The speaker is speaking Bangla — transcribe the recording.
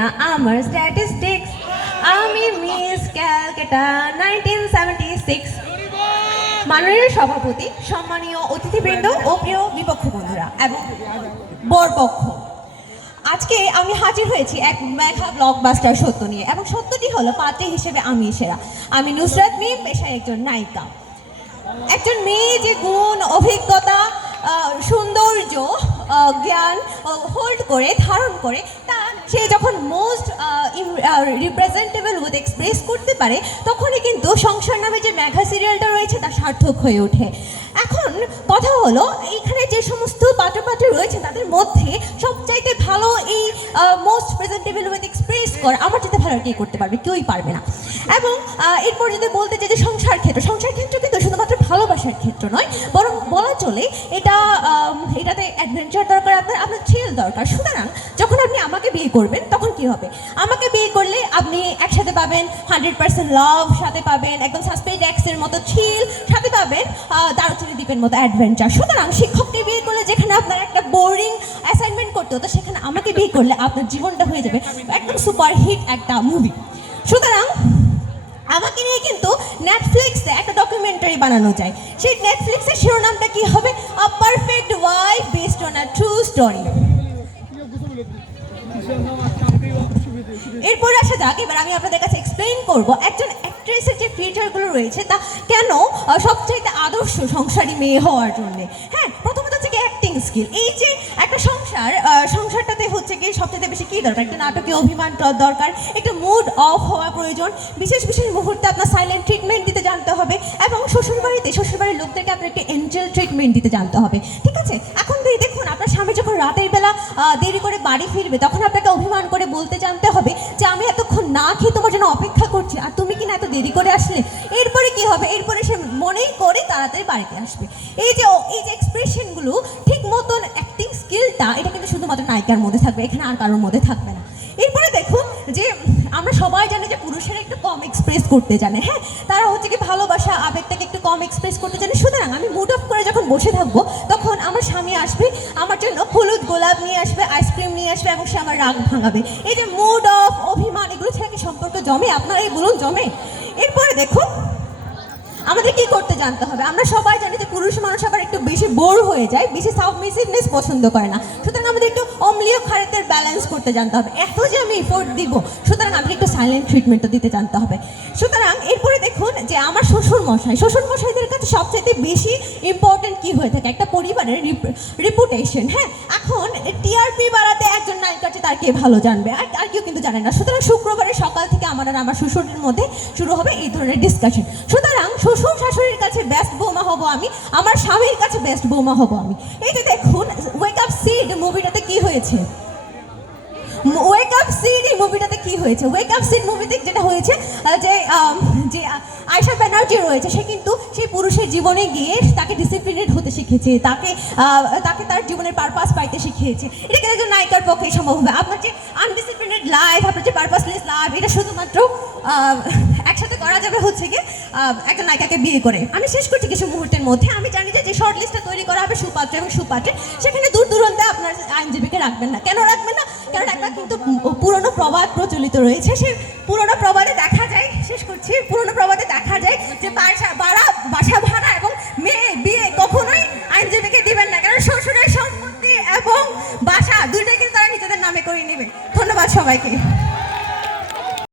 না আমার স্ট্যাটিস্টিক্স। আমি মিস ক্যালকাটা 1976। মাননীয় সভাপতি, সম্মানীয় অতিথিবৃন্দ ও প্রিয় বিপক্ষ বন্ধুরা এবং বরপক্ষ, আজকে আমি হাজির হয়েছি এক মেঘা ব্লকবাস্টার সত্য নিয়ে, এবং সত্যটি হলো পাত্রী হিসেবে আমি সেরা। আমি নুসরাত মিম, পেশায় একজন নায়িকা। একজন মেয়ে যে গুণ, অভিজ্ঞতা, সৌন্দর্য, জ্ঞান হোল্ড করে, ধারণ করে, তা সে যখন মোস্ট রিপ্রেজেন্টেবল উইথ এক্সপ্রেস করতে পারে, তখনই কিন্তু সংসার নামে যে মেঘা সিরিয়ালটা রয়েছে তা সার্থক হয়ে ওঠে। এখন কথা হলো, এইখানে যে সমস্ত পাত্রপাত্রী রয়েছে তাদের মধ্যে সবচাইতে ভালো এই মোস্ট প্রেজেন্টেবল উইথ এক্সপ্রেস করে আমার যেতে ভালো কে করতে পারবে? কেউই পারবে না। এবং এরপর যদি বলতে চাই যে সংসার ক্ষেত্র কিন্তু শুধুমাত্র ভালোবাসার ক্ষেত্র নয়, বরং বলা চলে এটাতে অ্যাডভেঞ্চার দরকার, আপনার থ্রিল দরকার। সুতরাং যখন আপনি আমাকে বিয়ে করবেন তখন কি হবে? আমাকে বিয়ে করলে আপনি একসাথে পাবেন 100% লাভ, সাথে পাবেন একদম সাসপেন্ড এক্সের মতো থ্রিল, সাথে পাবেন দারুচিনি দ্বীপের মতো অ্যাডভেঞ্চার। সুতরাং শিক্ষককে বিয়ে করলে যেখানে আপনার একটা বোরিং অ্যাসাইনমেন্ট করতে হতো, সেখানে আমাকে বিয়ে করলে আপনার জীবনটা হয়ে যাবে একদম সুপারহিট একটা মুভি। সুতরাং আমাকে নিয়ে কিন্তু নেটফ্লিক্সে একটা ডকুমেন্টারি বানানো যায়। সেই নেটফ্লিক্সের শিরোনামটা কি হবে? আ perfect wife based on a true story. এরপরে আসা যাক, এবার আমি আপনাদের কাছে এক্সপ্লেইন করব একজন অ্যাক্ট্রেসের যে ফিচারগুলো রয়েছে তা কেন সবচাইতে আদর্শ সংসারী মেয়ে হওয়ার জন্যে। হ্যাঁ, প্রথমত হচ্ছে কি অ্যাক্টিং স্কিল। এই যে একটা সংসারটাতে হচ্ছে কি সবচেয়ে বেশি কী দরকার? একটা নাটকে অভিমান দরকার, একটা মুড অফ হওয়া প্রয়োজন, বিশেষ বিশেষ মুহূর্তে আপনার সাইলেন্ট ট্রিটমেন্ট দিতে জানতে হবে, এবং শ্বশুরবাড়ির লোকদেরকে আপনার একটা এঞ্জেল ট্রিটমেন্ট দিতে জানতে হবে। ঠিক আছে? এখন দেখুন, আপনার স্বামী যখন রাতের বেলা দেরি করে বাড়ি ফিরবে, তখন আপনাকে অভিমান করে বলতে জানতে হবে যে আমি এতক্ষণ না খেয়ে তোমার জন্য অপেক্ষা করছি, আর তুমি কি না এত দেরি করে আসলে। এরপরে কি হবে? এরপরে সে মনেই করে তাড়াতাড়ি বাড়িতে আসবে। এই যে এক্সপ্রেশনগুলো, ঠিক মতন অ্যাক্টিং স্কিলটা, এটা কিন্তু শুধুমাত্র নায়িকার মধ্যে থাকবে, এখানে আর কারোর মধ্যে থাকবে না। এরপরে দেখুন যে আমরা সবাই জানি যে পুরুষেরা একটু কম এক্সপ্রেস করতে জানে। হ্যাঁ, তারা হচ্ছে কি ভালোবাসা আবেগটাকে একটু কম এক্সপ্রেস করতে জানে। সুতরাং আমি মুড অফ করে যখন বসে থাকবো, তখন আমার স্বামী আসবে, আমার জন্য হলুদ গোলাপ নিয়ে আসবে, আইসক্রিম নিয়ে আসবে, এবং সে আমার রাগ ভাঙাবে। এই যে মুড অফ, অভিমান, এগুলো ছাড়া কি সম্পর্ক জমে? আপনারাই বলুন, জমে? এরপরে দেখুন, আমাদের কি করতে জানতে হবে? আমরা সবাই জানি যে পুরুষ মানুষ আবার একটু বেশি বোর হয়ে যায়, বেশি সাবমিসিভনেস পছন্দ করে না। সুতরাং আমাদের একটু অম্লীয় খারিতের ব্যালেন্স করতে জানতে হবে। এত যে আমি এফোর্ট দিব, সুতরাং আমাকে একটু সাইলেন্ট ট্রিটমেন্টও দিতে জানতে হবে। সুতরাং এরপরে দেখুন যে আমার শ্বশুরমশাইদের কাছে সবচেয়ে বেশি ইম্পর্টেন্ট কি হয়ে থাকে? একটা পরিবারের রিপুটেশন। হ্যাঁ, এখন টিআরপি বাড়াতে একজন নায়িকার চেয়ে তার কে ভালো জানবে? আর কেউ কিন্তু জানে না। সুতরাং শুক্রবারের সকাল থেকে আমার শ্বশুরের মধ্যে শুরু হবে এই ধরনের ডিসকাশন। সুতরাং শ্বশুর শাশুড়ির কাছে বেস্ট বৌমা হব আমি, আমার স্বামীর কাছে বেস্ট বৌমা হব আমি। এই যে দেখুন, ওয়েক আপ সিড মুভিটাতে কি হয়েছে? ওয়েক আপ সিড এই মুভিটাতে কি হয়েছে? ওয়েক আপ সিড মুভিতে যেটা হয়েছে যে আয়শা ব্যানার্জি রয়েছে, সে কিন্তু সেই পুরুষের জীবনে গিয়ে তাকে ডিসিপ্লিনেড হতে শিখেছে, তাকে তার জীবনের পারপাস পাইতে শিখিয়েছে। এটা কিন্তু একজন নায়িকার পক্ষে সম্ভব হবে। আপনার যে আনডিসিপ্লিনেড লাইফ, আপনার যে পারপাসলেস লাইফ, এটা শুধুমাত্র একসাথে করা যাবে হচ্ছে কি একটা নায়িকাকে বিয়ে করে। আমি শেষ করছি কিছু মুহূর্তের মধ্যে। আমি জানি যে শর্ট লিস্টটা তৈরি করা হবে সুপাত্র এবং সুপাত্রে, সেখানে দূর দূরান্তে আপনার আইনজীবীকে রাখবেন না। কেন রাখবেন না? কারণ একটা কিন্তু পুরনো প্রবাদ প্রচলিত রয়েছে। সেই পুরনো প্রবাদে দেখা যায়, শেষ করছি, পুরনো প্রবাদে দেখা যায় যে বাসা ভাড়া এবং মেয়ে বিয়ে কখনোই আইনজীবীকে দিবেন না, কারণ শ্বশুরের সম্পত্তি এবং বাসা দুইটাই কিন্তু তারা নিজেদের নামে করে নেবে। ধন্যবাদ সবাইকে।